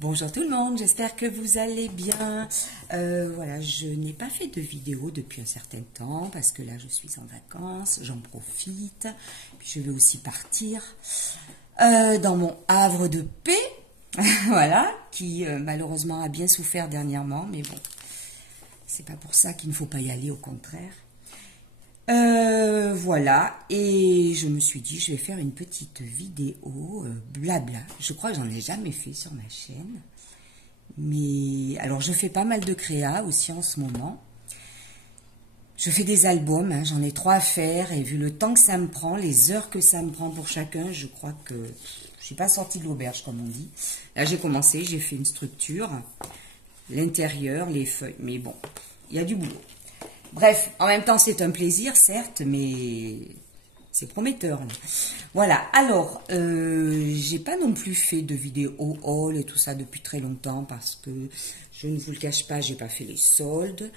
Bonjour tout le monde, j'espère que vous allez bien. Voilà, je n'ai pas fait de vidéo depuis un certain temps parce que là je suis en vacances, j'en profite. Puis je vais aussi partir dans mon havre de paix, voilà, qui malheureusement a bien souffert dernièrement, mais bon, c'est pas pour ça qu'il ne faut pas y aller, au contraire. Voilà, et je me suis dit, je vais faire une petite vidéo blabla. Je crois que j'en ai jamais fait sur ma chaîne. Mais alors, je fais pas mal de créa aussi en ce moment. Je fais des albums, hein, j'en ai 3 à faire. Et vu le temps que ça me prend, les heures que ça me prend pour chacun, je crois que je suis pas sortie de l'auberge, comme on dit. Là, j'ai commencé, j'ai fait une structure, l'intérieur, les feuilles. Mais bon, il y a du boulot. Bref, en même temps, c'est un plaisir, certes, mais c'est prometteur. Voilà, alors, j'ai pas non plus fait de vidéo haul et tout ça depuis très longtemps parce que, je ne vous le cache pas, j'ai pas fait les soldes.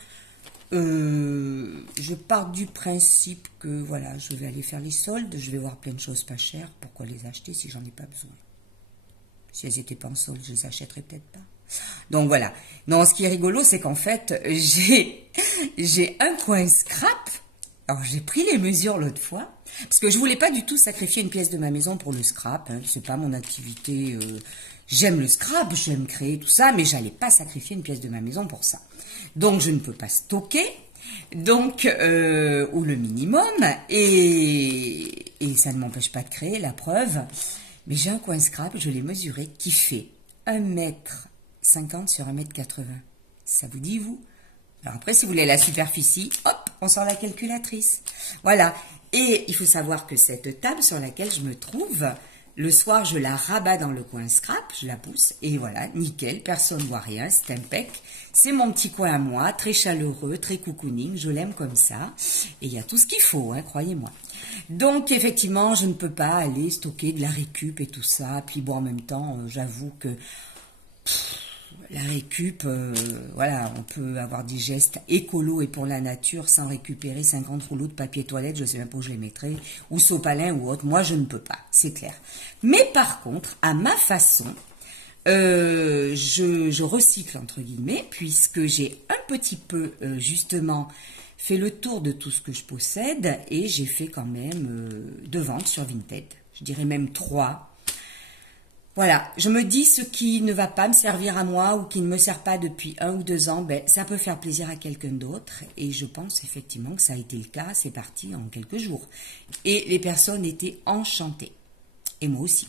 Je pars du principe que, voilà, je vais aller faire les soldes, je vais voir plein de choses pas chères. Pourquoi les acheter si j'en ai pas besoin? Si elles n'étaient pas en solde, je les achèterais peut-être pas. Donc voilà. Non, ce qui est rigolo, c'est qu'en fait, j'ai un coin scrap. Alors j'ai pris les mesures l'autre fois, parce que je voulais pas du tout sacrifier une pièce de ma maison pour le scrap. Hein. C'est pas mon activité. J'aime le scrap, j'aime créer tout ça, mais j'allais pas sacrifier une pièce de ma maison pour ça. Donc je ne peux pas stocker. Donc, ou le minimum, et ça ne m'empêche pas de créer, la preuve. Mais j'ai un coin scrap, je l'ai mesuré, qui fait 1,50 m sur 1,80 m. Ça vous dit, vous? Alors après, si vous voulez la superficie, hop, on sort la calculatrice. Voilà. Et il faut savoir que cette table sur laquelle je me trouve, le soir, je la rabats dans le coin scrap, je la pousse, et voilà, nickel, personne ne voit rien, c'est impec. C'est mon petit coin à moi, très chaleureux, très cocooning, je l'aime comme ça. Et il y a tout ce qu'il faut, hein, croyez-moi. Donc, effectivement, je ne peux pas aller stocker de la récup et tout ça. Puis bon, en même temps, j'avoue que la récup, voilà, on peut avoir des gestes écolos et pour la nature sans récupérer 50 rouleaux de papier toilette, je ne sais même pas où je les mettrai, ou sopalin ou autre. Moi, je ne peux pas, c'est clair. Mais par contre, à ma façon, je recycle, entre guillemets, puisque j'ai un petit peu, justement, fait le tour de tout ce que je possède et j'ai fait quand même 2 ventes sur Vinted. Je dirais même 3. Voilà, je me dis ce qui ne va pas me servir à moi ou qui ne me sert pas depuis 1 ou 2 ans, ben, ça peut faire plaisir à quelqu'un d'autre. Et je pense effectivement que ça a été le cas, c'est parti en quelques jours. Et les personnes étaient enchantées. Et moi aussi.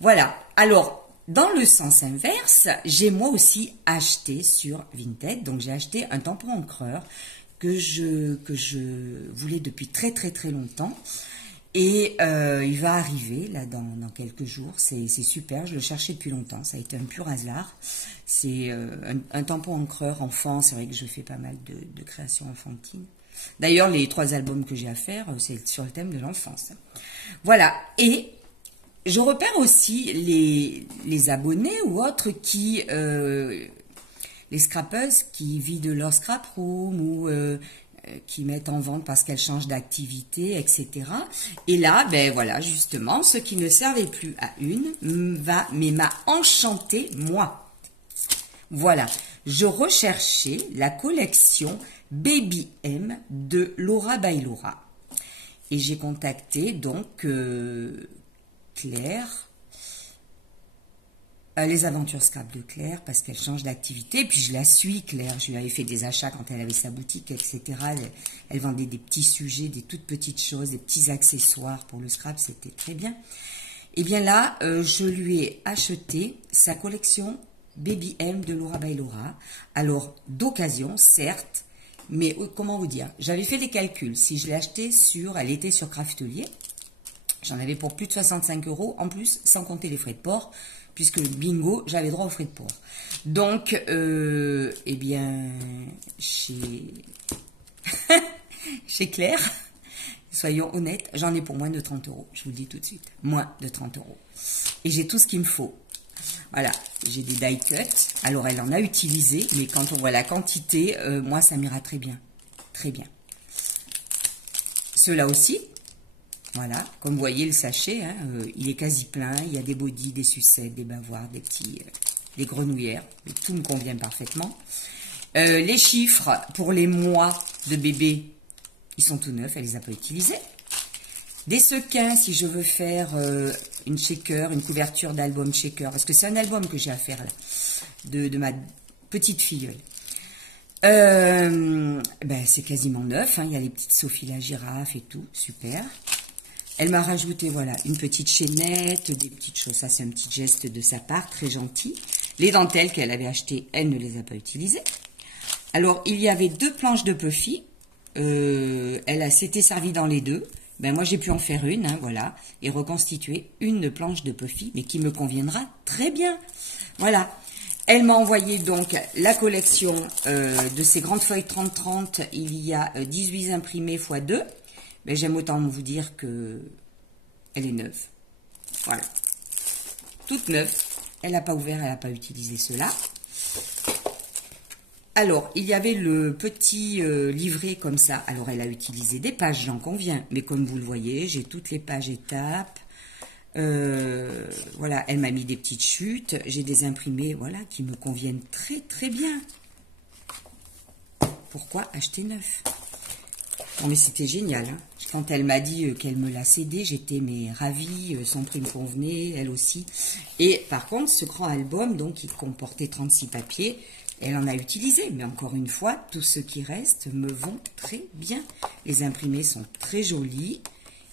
Voilà, alors, dans le sens inverse, j'ai moi aussi acheté sur Vinted. Donc j'ai acheté un tampon encreur que je voulais depuis très très très longtemps. Et il va arriver là dans quelques jours, c'est super, je le cherchais depuis longtemps, ça a été un pur hasard. C'est un tampon encreur enfant, c'est vrai que je fais pas mal de créations enfantines. D'ailleurs, les 3 albums que j'ai à faire, c'est sur le thème de l'enfance. Voilà, et je repère aussi les abonnés ou autres qui, les scrappeuses qui vident leur scrap room ou qui mettent en vente parce qu'elles changent d'activité, etc. Et là, ben voilà, justement, ce qui ne servait plus à une m'a enchanté, moi. Voilà, je recherchais la collection Baby M de Laura by Laura. Et j'ai contacté donc Claire, les aventures scrap de Claire, parce qu'elle change d'activité. Et puis je la suis, Claire. Je lui avais fait des achats quand elle avait sa boutique, etc. Elle vendait des petits sujets, des toutes petites choses, des petits accessoires pour le scrap. C'était très bien. Et bien là, je lui ai acheté sa collection Baby M de Laura by Laura. Alors, d'occasion, certes, mais comment vous dire? J'avais fait des calculs. Si je l'ai acheté elle était sur Craftelier. J'en avais pour plus de 65 € en plus, sans compter les frais de port. Puisque bingo, j'avais droit aux frais de port. Donc, eh bien, chez Claire, soyons honnêtes, j'en ai pour moins de 30 €. Je vous le dis tout de suite, moins de 30 €. Et j'ai tout ce qu'il me faut. Voilà, j'ai des die cuts. Alors, elle en a utilisé, mais quand on voit la quantité, moi, ça m'ira très bien. Très bien. Ceux-là aussi. Voilà, comme vous voyez le sachet, hein, il est quasi plein, il y a des bodys, des sucettes, des bavoirs, des petits les grenouillères, mais tout me convient parfaitement. Les chiffres pour les mois de bébé, ils sont tout neufs, elle les a pas utilisés. Des sequins, si je veux faire une shaker, une couverture d'album shaker, parce que c'est un album que j'ai à faire là, de ma petite filleule. C'est quasiment neuf, hein, il y a les petites Sophie la girafe et tout, super. Elle m'a rajouté, voilà, une petite chaînette, des petites choses, ça c'est un petit geste de sa part, très gentil. Les dentelles qu'elle avait achetées, elle ne les a pas utilisées. Alors, il y avait 2 planches de Puffy, elle s'était servie dans les 2. Ben moi j'ai pu en faire une, hein, voilà, et reconstituer une planche de Puffy, mais qui me conviendra très bien. Voilà. Elle m'a envoyé donc la collection de ces grandes feuilles 30-30. Il y a 18 imprimés x 2. Mais j'aime autant vous dire que elle est neuve. Voilà. Toute neuve. Elle n'a pas ouvert, elle n'a pas utilisé cela. Alors, il y avait le petit livret comme ça. Alors, elle a utilisé des pages, j'en conviens. Mais comme vous le voyez, j'ai toutes les pages étapes. Voilà, elle m'a mis des petites chutes. J'ai des imprimés, voilà, qui me conviennent très, très bien. Pourquoi acheter neuf? Bon, mais c'était génial. Hein. Quand elle m'a dit qu'elle me l'a cédé, j'étais ravie. Son prix me convenait, elle aussi. Et par contre, ce grand album, donc, qui comportait 36 papiers, elle en a utilisé, mais encore une fois, tout ce qui reste me vont très bien. Les imprimés sont très jolis.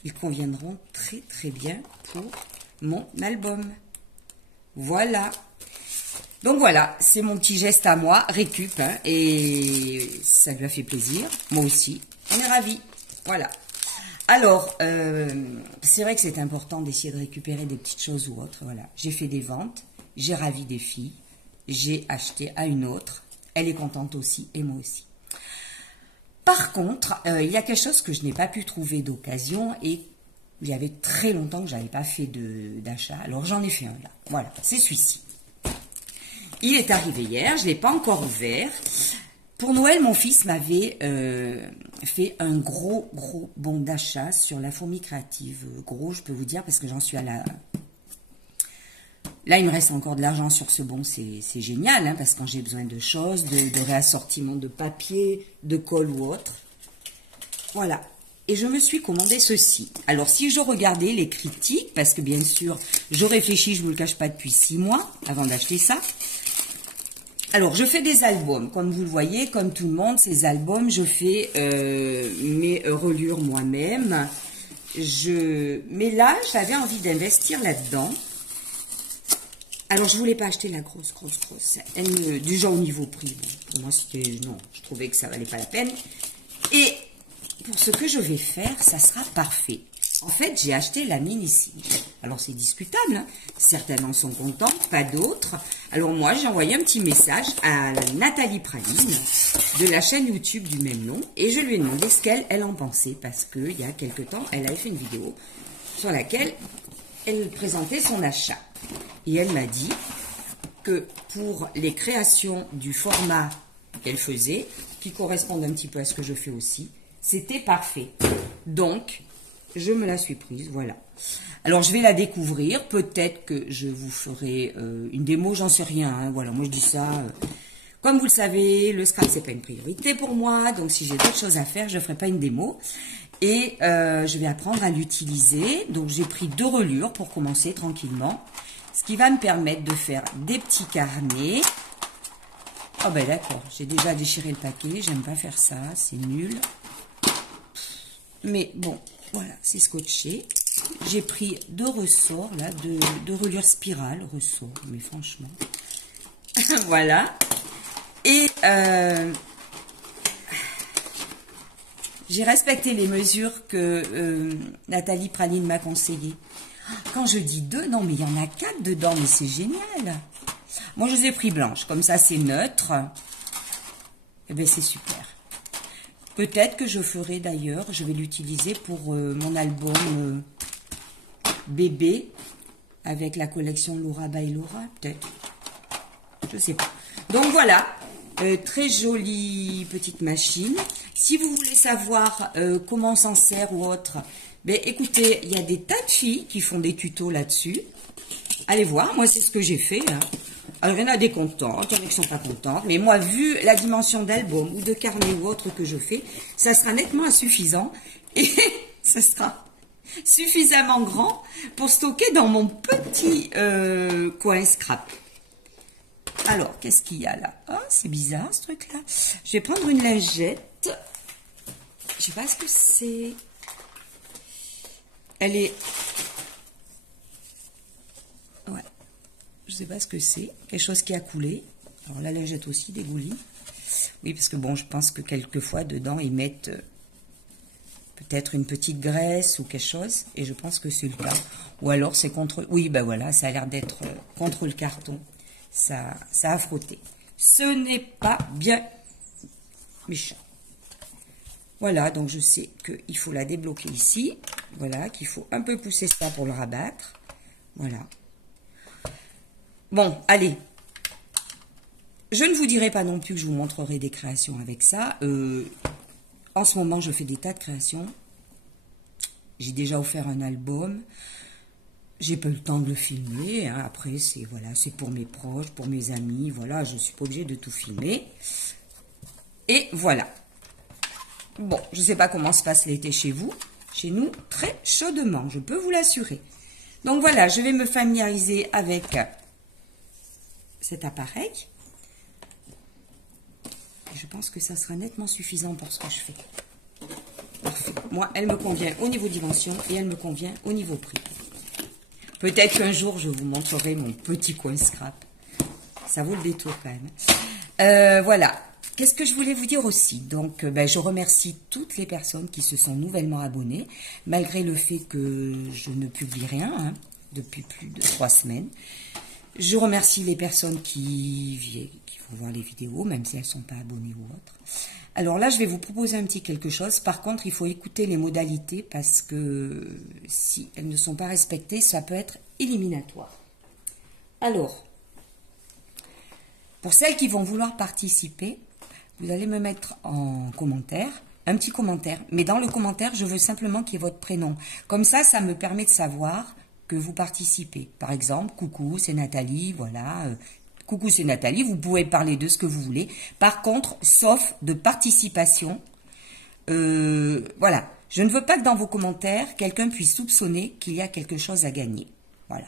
Ils conviendront très très bien pour mon album. Voilà. Donc voilà, c'est mon petit geste à moi, récup, hein, et ça lui a fait plaisir. Moi aussi, on est ravis. Voilà. Alors, c'est vrai que c'est important d'essayer de récupérer des petites choses ou autres. Voilà. J'ai fait des ventes, j'ai ravi des filles. J'ai acheté à une autre. Elle est contente aussi et moi aussi. Par contre, il y a quelque chose que je n'ai pas pu trouver d'occasion et il y avait très longtemps que je n'avais pas fait d'achat. Alors j'en ai fait un là. Voilà, c'est celui-ci. Il est arrivé hier, je ne l'ai pas encore ouvert. Pour Noël, mon fils m'avait fait un gros bon d'achat sur la fourmi créative. Gros, je peux vous dire, parce que j'en suis à la... Là, il me reste encore de l'argent sur ce bon, c'est génial, hein, parce que quand j'ai besoin de choses, de réassortiment de papier, de colle ou autre. Voilà. Et je me suis commandé ceci. Alors, si je regardais les critiques, parce que bien sûr, je réfléchis, je ne vous le cache pas, depuis 6 mois, avant d'acheter ça. Alors, je fais des albums. Comme vous le voyez, comme tout le monde, ces albums, je fais mes reliures moi-même. Mais là, j'avais envie d'investir là-dedans. Alors, je voulais pas acheter la grosse. Déjà au niveau prix, bon, pour moi, c'était... Non, je trouvais que ça valait pas la peine. Et pour ce que je vais faire, ça sera parfait. En fait, j'ai acheté la mini-cige. Alors, c'est discutable, hein. Certaines en sont contentes, pas d'autres. Alors, moi, j'ai envoyé un petit message à Nathalie Praline, de la chaîne YouTube du même nom. Et je lui ai demandé ce qu'elle en pensait. Parce qu'il y a quelque temps, elle avait fait une vidéo sur laquelle elle présentait son achat. Et elle m'a dit que pour les créations du format qu'elle faisait, qui correspondent un petit peu à ce que je fais aussi, c'était parfait. Donc, je me la suis prise, voilà. Alors, je vais la découvrir. Peut-être que je vous ferai une démo, j'en sais rien. Hein, voilà, moi je dis ça. Comme vous le savez, le scrap, c'est pas une priorité pour moi. Donc, si j'ai d'autres choses à faire, je ne ferai pas une démo. Et je vais apprendre à l'utiliser. Donc, j'ai pris 2 reliures pour commencer tranquillement. Ce qui va me permettre de faire des petits carnets. Oh ben d'accord, j'ai déjà déchiré le paquet. J'aime pas faire ça, c'est nul. Mais bon, voilà, c'est scotché. J'ai pris 2 ressorts, là, de reliures spirale, ressorts, mais franchement. Voilà. Et j'ai respecté les mesures que Nathalie Praline m'a conseillées. Quand je dis 2, non, mais il y en a 4 dedans, mais c'est génial. Moi, je les ai pris blanches, comme ça, c'est neutre. Eh bien, c'est super. Peut-être que je ferai d'ailleurs, je vais l'utiliser pour mon album bébé, avec la collection Laura by Laura, peut-être. Je sais pas. Donc, voilà. Très jolie petite machine. Si vous voulez savoir comment on s'en sert ou autre... Ben, écoutez, il y a des tas de filles qui font des tutos là-dessus. Allez voir, moi c'est ce que j'ai fait. Hein. Alors, il y en a des contentes, il y en a qui sont pas contentes. Mais moi, vu la dimension d'album ou de carnet ou autre que je fais, ça sera nettement insuffisant. Et ça sera suffisamment grand pour stocker dans mon petit coin scrap. Alors, qu'est-ce qu'il y a là? Oh, c'est bizarre ce truc-là. Je vais prendre une lingette. Je sais pas ce que c'est. Elle est... Ouais. Je sais pas ce que c'est. Quelque chose qui a coulé. Alors, la lingette aussi dégouline. Oui, parce que bon, je pense que quelquefois, dedans, ils mettent peut-être une petite graisse ou quelque chose. Et je pense que c'est le cas. Ou alors, c'est contre... Oui, ben voilà, ça a l'air d'être contre le carton. Ça a frotté. Ce n'est pas bien méchant. Voilà, donc je sais qu'il faut la débloquer ici. Voilà, qu'il faut un peu pousser ça pour le rabattre. Voilà. Bon, allez. Je ne vous dirai pas non plus que je vous montrerai des créations avec ça. En ce moment, je fais des tas de créations. J'ai déjà offert un album. J'ai pas eu le temps de le filmer, hein. Après c'est voilà, c'est pour mes proches, pour mes amis, voilà, je suis pas obligée de tout filmer. Et voilà. Bon, je sais pas comment se passe l'été chez vous, chez nous très chaudement, je peux vous l'assurer. Donc voilà, je vais me familiariser avec cet appareil. Et je pense que ça sera nettement suffisant pour ce que je fais. Parfait. Moi, elle me convient au niveau dimension et elle me convient au niveau prix. Peut-être qu'un jour, je vous montrerai mon petit coin scrap. Ça vaut le détour quand même. Voilà. Qu'est-ce que je voulais vous dire aussi? Donc, je remercie toutes les personnes qui se sont nouvellement abonnées, malgré le fait que je ne publie rien hein, depuis plus de 3 semaines. Je remercie les personnes qui vont voir les vidéos, même si elles ne sont pas abonnées ou autres. Alors là, je vais vous proposer un petit quelque chose. Par contre, il faut écouter les modalités parce que si elles ne sont pas respectées, ça peut être éliminatoire. Alors, pour celles qui vont vouloir participer, vous allez me mettre en commentaire, un petit commentaire. Mais dans le commentaire, je veux simplement qu'il y ait votre prénom. Comme ça, ça me permet de savoir que vous participez. Par exemple, coucou, c'est Nathalie, voilà. Coucou, c'est Nathalie, vous pouvez parler de ce que vous voulez. Par contre, sauf de participation, voilà. Je ne veux pas que dans vos commentaires, quelqu'un puisse soupçonner qu'il y a quelque chose à gagner. Voilà.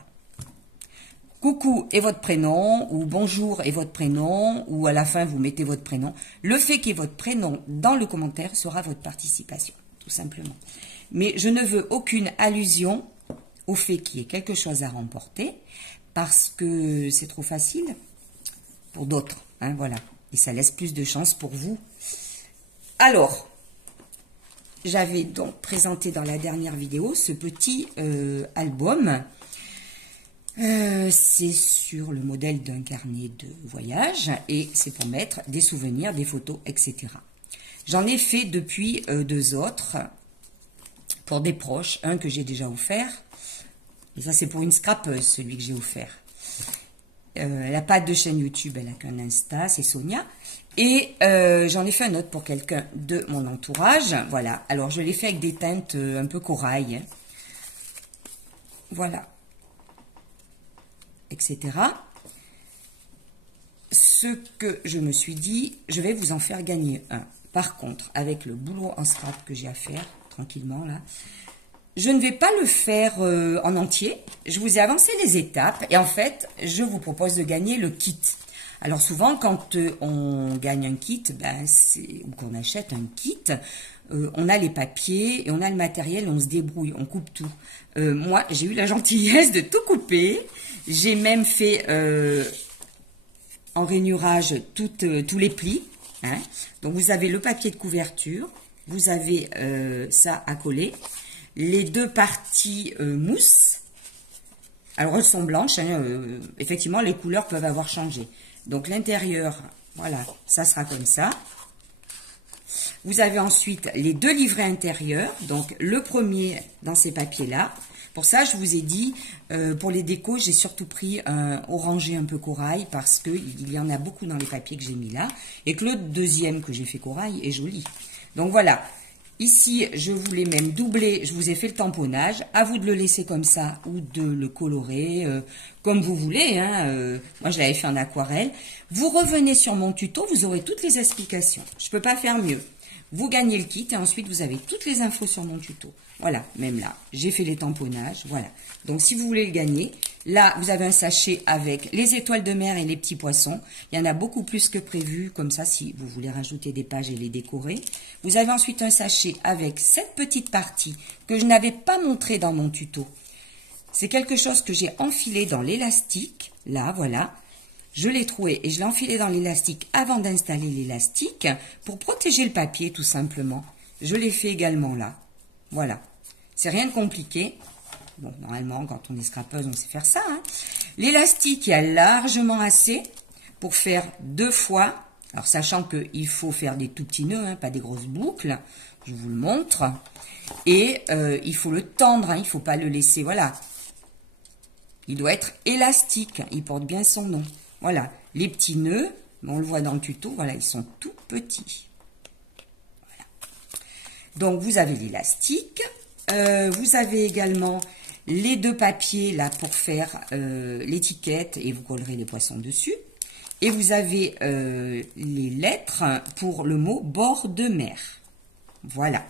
Coucou et votre prénom, ou bonjour et votre prénom, ou à la fin, vous mettez votre prénom. Le fait qu'il y ait votre prénom dans le commentaire sera votre participation, tout simplement. Mais je ne veux aucune allusion au fait qu'il y ait quelque chose à remporter, parce que c'est trop facile pour d'autres, hein, voilà. Et ça laisse plus de chance pour vous. Alors, j'avais donc présenté dans la dernière vidéo ce petit album. C'est sur le modèle d'un carnet de voyage et c'est pour mettre des souvenirs, des photos, etc. J'en ai fait depuis 2 autres pour des proches. Un que j'ai déjà offert. Et ça, c'est pour une scrapeuse, celui que j'ai offert. Elle n'a pas de chaîne YouTube, elle n'a qu'un Insta, c'est Sonia. Et j'en ai fait un autre pour quelqu'un de mon entourage. Voilà. Alors, je l'ai fait avec des teintes un peu corail. Voilà. Etc. Ce que je me suis dit, je vais vous en faire gagner un. Par contre, avec le boulot en scrap que j'ai à faire, tranquillement là, je ne vais pas le faire en entier. Je vous ai avancé les étapes et en fait, je vous propose de gagner le kit. Alors souvent, quand on gagne un kit, ou qu'on achète un kit, on a les papiers et on a le matériel, on se débrouille, on coupe tout. Moi, j'ai eu la gentillesse de tout couper. J'ai même fait en rainurage tous les plis. Hein. Donc, vous avez le papier de couverture, vous avez ça à coller. Les 2 parties mousse, alors elles sont blanches, hein, effectivement les couleurs peuvent avoir changé. Donc l'intérieur, voilà, ça sera comme ça. Vous avez ensuite les 2 livrets intérieurs, donc le premier dans ces papiers-là. Pour ça, je vous ai dit, pour les décos, j'ai surtout pris un orangé un peu corail parce qu'il y en a beaucoup dans les papiers que j'ai mis là. Et que le deuxième que j'ai fait corail est joli. Donc voilà. Ici, je voulais même doubler, je vous ai fait le tamponnage. À vous de le laisser comme ça ou de le colorer comme vous voulez. Hein. Moi, je l'avais fait en aquarelle. Vous revenez sur mon tuto, vous aurez toutes les explications. Je ne peux pas faire mieux. Vous gagnez le kit et ensuite, vous avez toutes les infos sur mon tuto. Voilà, même là, j'ai fait les tamponnages. Voilà. Donc, si vous voulez le gagner, là, vous avez un sachet avec les étoiles de mer et les petits poissons. Il y en a beaucoup plus que prévu, comme ça, si vous voulez rajouter des pages et les décorer. Vous avez ensuite un sachet avec cette petite partie que je n'avais pas montrée dans mon tuto. C'est quelque chose que j'ai enfilé dans l'élastique. Là, voilà. Je l'ai troué et je l'ai enfilé dans l'élastique avant d'installer l'élastique pour protéger le papier, tout simplement. Je l'ai fait également là. Voilà. C'est rien de compliqué. Bon, normalement, quand on est scrapeuse, on sait faire ça. Hein. L'élastique, il y a largement assez pour faire 2 fois. Alors, sachant qu'il faut faire des tout petits nœuds, hein, pas des grosses boucles. Je vous le montre. Et il faut le tendre, hein, il ne faut pas le laisser, voilà. Il doit être élastique, il porte bien son nom. Voilà, les petits nœuds, on le voit dans le tuto, voilà, ils sont tout petits. Voilà. Donc, vous avez l'élastique. Vous avez également les 2 papiers là pour faire l'étiquette et vous collerez les poissons dessus. Et vous avez les lettres pour le mot bord de mer. Voilà.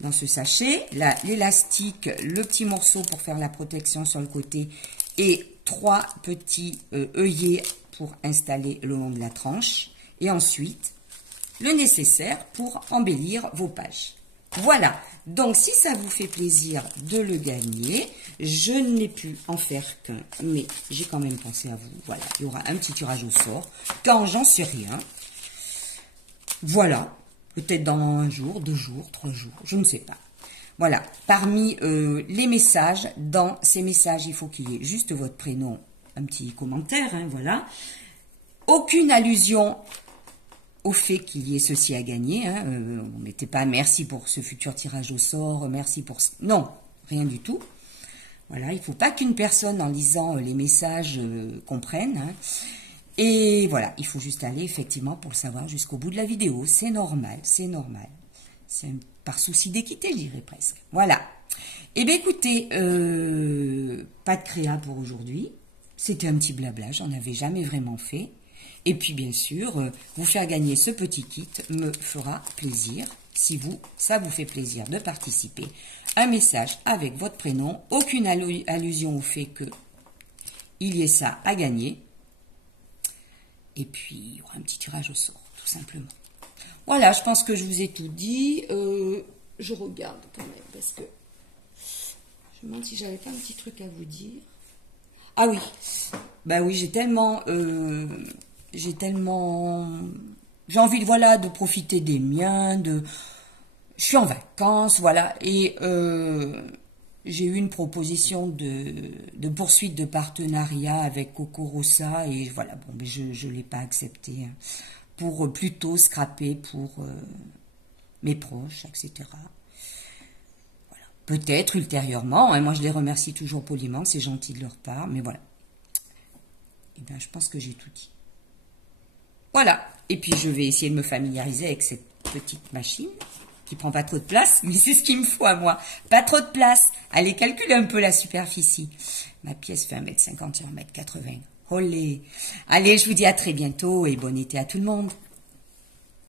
Dans ce sachet, l'élastique, le petit morceau pour faire la protection sur le côté et 3 petits œillets pour installer le long de la tranche. Et ensuite, le nécessaire pour embellir vos pages. Voilà, donc si ça vous fait plaisir de le gagner, je n'ai pu en faire qu'un, mais j'ai quand même pensé à vous. Voilà, il y aura un petit tirage au sort, quand j'en sais rien. Voilà, peut-être dans 1 jour, 2 jours, 3 jours, je ne sais pas. Voilà, parmi les messages, dans ces messages, il faut qu'il y ait juste votre prénom, un petit commentaire, hein, voilà. Aucune allusion au fait qu'il y ait ceci à gagner. Hein. On ne mettait pas merci pour ce futur tirage au sort, merci pour... Non, rien du tout. Voilà, il ne faut pas qu'une personne, en lisant les messages, comprenne. Hein. Et voilà, il faut juste aller, effectivement, pour le savoir jusqu'au bout de la vidéo. C'est normal, c'est normal. C'est par souci d'équité, je dirais presque. Voilà. Eh bien, écoutez, pas de créa pour aujourd'hui. C'était un petit blabla, j'en avais jamais vraiment fait. Et puis, bien sûr, vous faire gagner ce petit kit me fera plaisir. Si ça vous fait plaisir de participer. Un message avec votre prénom. Aucune allusion au fait qu'il y ait ça à gagner. Et puis, il y aura un petit tirage au sort, tout simplement. Voilà, je pense que je vous ai tout dit. Je regarde quand même, parce que je me demande si j'avais pas un petit truc à vous dire. Ah oui, bah oui, j'ai envie de, voilà, de profiter des miens, je suis en vacances, voilà, et j'ai eu une proposition de poursuite de partenariat avec Coco Rossa, et voilà, bon, mais je ne l'ai pas accepté, hein, pour plutôt scraper pour mes proches, etc. Voilà. Peut-être ultérieurement, hein, moi je les remercie toujours poliment, c'est gentil de leur part, mais voilà. Et bien, je pense que j'ai tout dit. Voilà. Et puis, je vais essayer de me familiariser avec cette petite machine qui prend pas trop de place. Mais c'est ce qu'il me faut à moi. Pas trop de place. Allez, calculez un peu la superficie. Ma pièce fait 1,50 m sur 1,80 m. Olé. Allez, je vous dis à très bientôt et bon été à tout le monde.